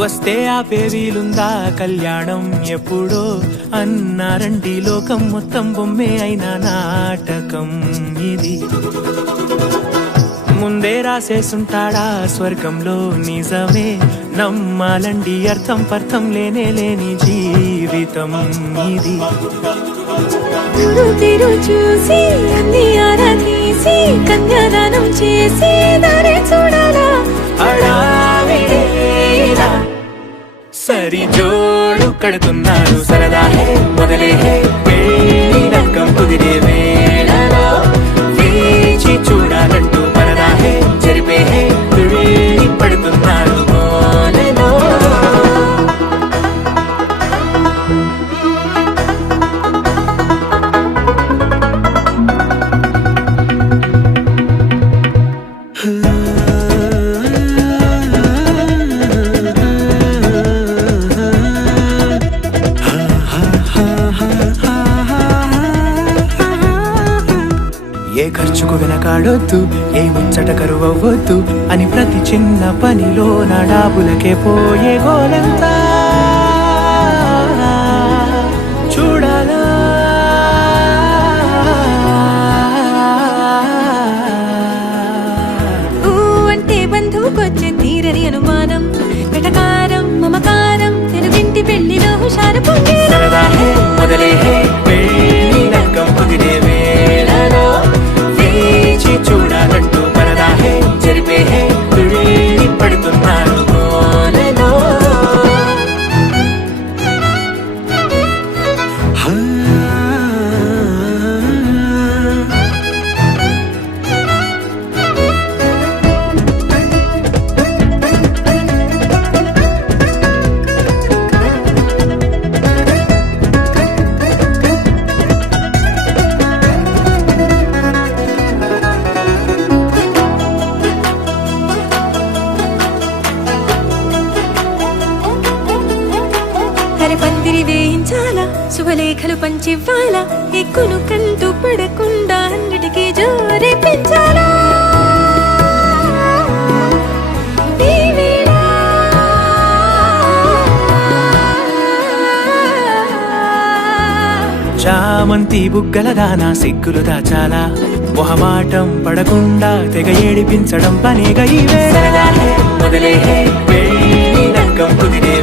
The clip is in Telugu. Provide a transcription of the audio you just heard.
వస్తే ఆపే వీలుందా కళ్యాణం ఎప్పుడో అన్నారండి లోకం మొత్తం బొమ్మే అయినా నాటకం ఇది ముందే రాసేసుంటాడా స్వర్గంలో నిజమే నమ్మాలండి అర్థం పర్థం లేనే లేని జీవితం ఇది తీరు చూసి అన్ని ఆరాధీసి కన్యాదానం చేసి దారే చూడాలా హడావిడిలా సరి జోడు కడుతున్నారు సరదా మొదలే పెళ్లి రంగం కుదిరే వేళలో వేచి చూడాలంటూ పరదా జరిపే తుళ్ళి పడుతున్నారు మోనలో ఏ ఖర్చుకు వెనకాడొద్దు ఏ ముచ్చట కరువవ్వొద్దు అని ప్రతి చిన్న పనిలో నా డాబులకే పోయే గోలంతా చూడాలా ఊ అంటే బంధువుకొచ్చే తీరని అనుమానం వెటకారం మమకారం తెలుగింటి పెళ్లిలో హుషారు సరదా మొదలే పెళ్లి రంగం కుదిరే వేళలో వేచి చూడాలంటూ పరదా జరిపే తుళ్ళి పడుతున్నారు మోనలో పందిరి వేయించాలా శుభలేఖలు పంచివ్వాలా ఎక్కును కంటూ పడకుండా అన్నిటికీ జోరే పెంచాలా చామంతి బుగ్గల దానా సిగ్గులు దాచాలా మొహమాటం పడకుండా తెగ ఏడిపించడం పనిగా ఈ వేళ మొదలే పెళ్లి రంగం కుదిరే